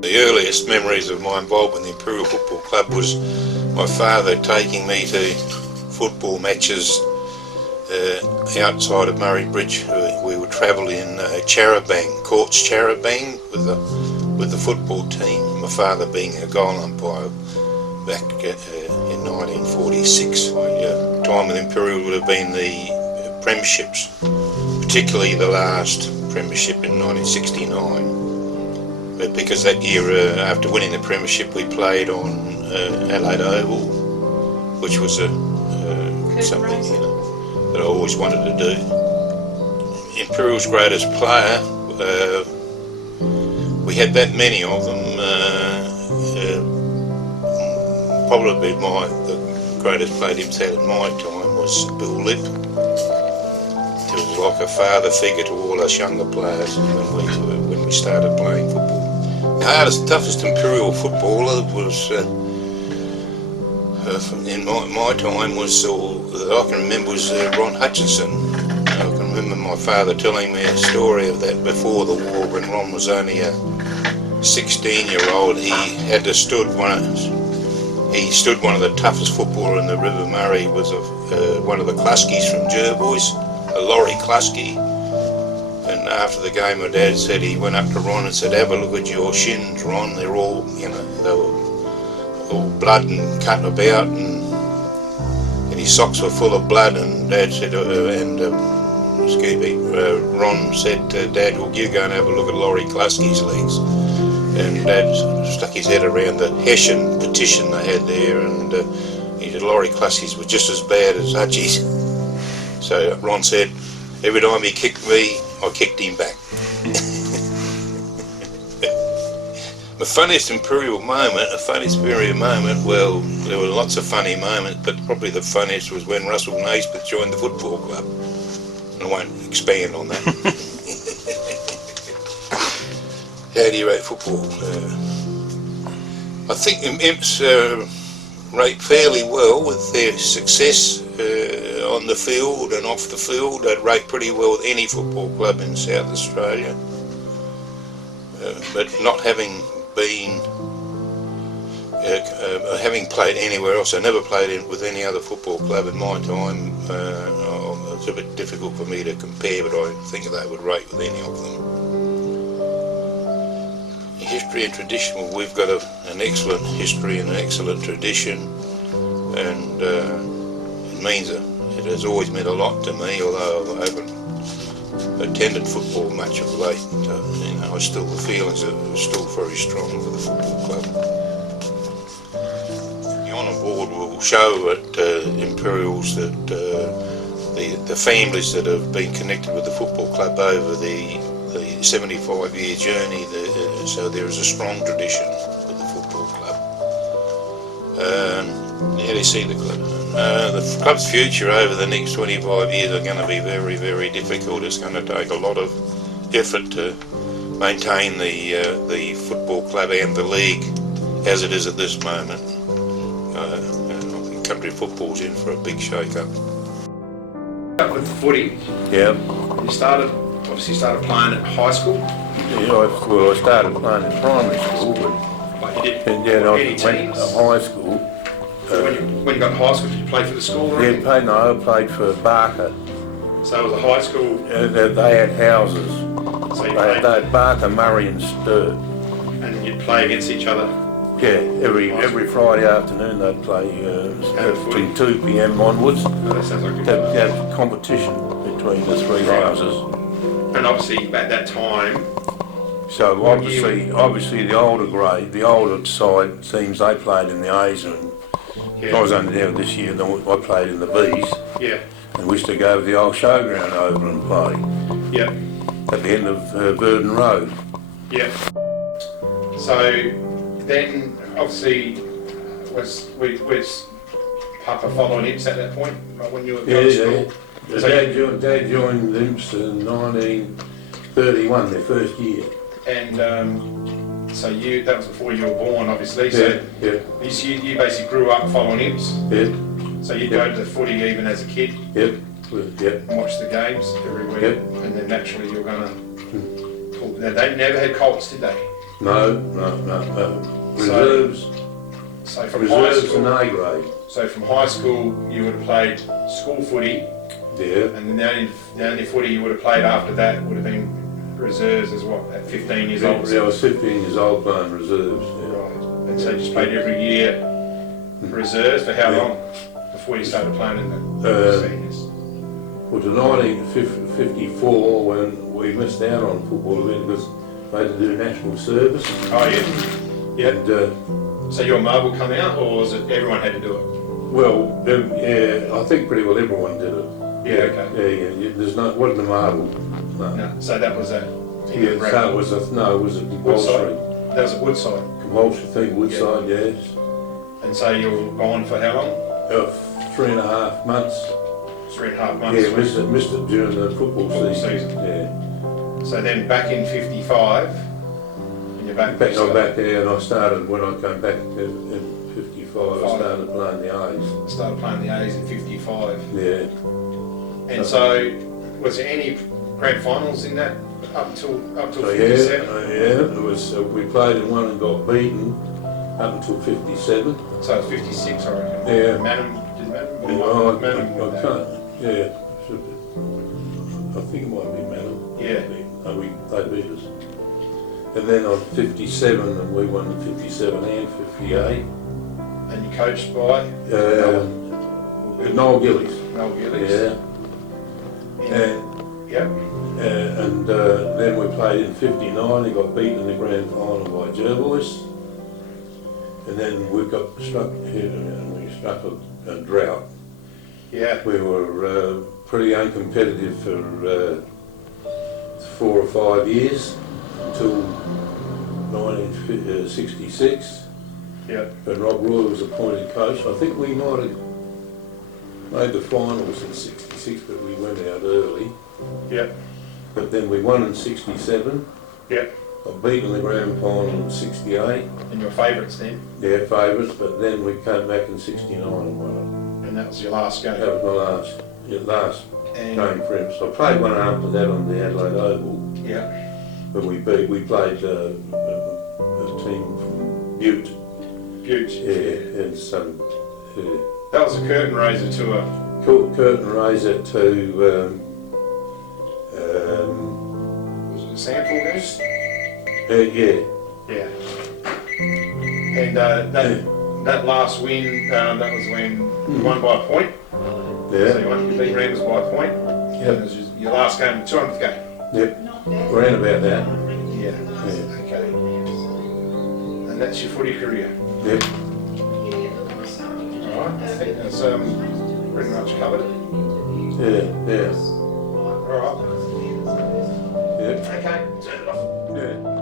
The earliest memories of my involvement in the Imperial Football Club was my father taking me to football matches outside of Murray Bridge. We would travel in Charabang, Courts Charabang, with the football team. My father being a goal umpire back in 1946. My time with Imperial would have been the premierships, particularly the last premiership in 1969. Because that year, after winning the premiership, we played on Adelaide Oval, which was something that I always wanted to do. Imperial's greatest player, we had that many of them. Probably the greatest player Imps had at my time was Bill Lipp. He was like a father figure to all us younger players when we started playing football. The hardest, toughest Imperial footballer was, in my time, was, that I can remember, was Ron Hutchinson. I can remember my father telling me a story of that before the war, when Ron was only a 16-year-old. He stood one of the toughest footballer in the River Murray was one of the Kluskys from Jervois, a Laurie Klusky. And after the game, my dad said he went up to Ron and said, "Have a look at your shins, Ron. They're all, they were all blood and cut about, and his socks were full of blood." And Dad said, Ron said, "Dad, will you go and have a look at Laurie Klusky's legs?" And Dad stuck his head around the Hessian petition they had there, and he said Laurie Klusky's were just as bad as Hutchie's. So Ron said, every time he kicked me, I kicked him back. The funniest Imperial moment, well, there were lots of funny moments, but probably the funniest was when Russell Naismith joined the football club. And I won't expand on that. How do you rate football? I think Imps rate fairly well with their success on the field and off the field. They'd rate pretty well with any football club in South Australia. But not having been, having played anywhere else, I never played with any other football club in my time. It's a bit difficult for me to compare, but I think they would rate with any of them. History and tradition, well, we've got an excellent history and an excellent tradition, and it means it has always meant a lot to me, although I haven't attended football much of late. The feelings are still very strong for the football club. The honour board will show at Imperials that the families that have been connected with the football club over the 75-year journey, so there is a strong tradition with the football club. How do you see the club? The club's future over the next 25 years are going to be very, very difficult. It's going to take a lot of effort to maintain the football club and the league as it is at this moment. I think country football's in for a big shake-up. With footy, yeah. You obviously started playing at high school. Yeah, I started playing in primary school, Like you did. and then I any went teams? to high school. So when you got to high school, did you play for the school? Or anything? I played for Barker. So it was a high school. They had houses. So you They played, had Barker, Murray and Sturt. and you'd play against each other. Yeah, every Friday afternoon they'd play between 2 p.m. onwards. Oh, that sounds like They'd good. have competition between the three houses. And obviously at that time, So obviously the older side teams, they played in the A's, and I was only there this year. I played in the B's, yeah, and we used to go to the old showground over and play yeah, at the end of Burden Road. yeah. So then obviously was Papa following Imps at that point, like when you were going to school? So Dad joined the Imps in 31, their first year. And so that was before you were born, obviously. So Yeah, you basically grew up following Ibs. yeah, So you'd go to the footy even as a kid yeah, yeah. and watch the games every week. Yep. And then naturally you're going to... They never had Colts, did they? No. Reserves, So from high reserves and school... A grade. So from high school you would have played school footy, Yeah, and then the only footy you would have played after that would have been reserves as what, at 15 years old? I was 15 years old playing reserves. Yeah. Right. And so you just played every year reserves for how long before you started playing in the seniors? Well, to 1954, when we missed out on football event because we had to do national service. Oh yeah. Yeah. And, So your marble come out, or was it everyone had to do it? well, yeah, I think pretty well everyone did it. Yeah, okay. Yeah. There's wasn't a marble. No. No. So that was a thing. Yeah, so it was a compulsory, That was at Woodside. compulsory thing, Woodside, yes. And so you were gone for how long? 3.5 months. 3.5 months. Yeah, missed it during the football season. Yeah. So then back in 55, and you're back. I'm back there, and I started when I came back in 55. I started playing the A's. Started playing the A's in 55. Yeah. And so, was there any grand finals in that up till So 57? yeah, it was. We played in one and got beaten up until 57. So it's 56, I reckon. Yeah. Madam, did Madam? Oh, Madam I can't. Yeah. Should be. I think it might be Madam. Yeah. They beat us. And then on 57, and we won 57 and 58. And you coached by? Noel Gillies. Noel Gillies. Yeah. And, Yep. then we played in 59 and got beaten in the grand final by Jervois. And then we got struck here and we struck a drought. Yeah. We were pretty uncompetitive for 4 or 5 years until 1966. Yep. When Rob Roy was appointed coach. I think we might have made the finals in 66, but we went out early. Yep. But then we won in 67. Yep. Got beaten in the grand final in 68. And your favourites then? Yeah, favourites, but then we came back in 69 and won And that was your last it. game? That was my last And, game for him. So I played one after that on the Adelaide Oval, yeah. but we played a team from Butte. Butte. Yeah, and some That was a curtain raiser to a... curtain raiser to Was it a Sandford game? yeah. Yeah. And that last win, that was when you won by a point. So Yeah. you won, you beat Rams by a point. Yep. It was your last game, 200th game. Yep. Around about that. Yeah. Yeah. Okay. And that's your footy career. Yep. Alright, I think that's pretty much covered it. Yeah. Alright. Yep. Okay, turn it off. Yeah.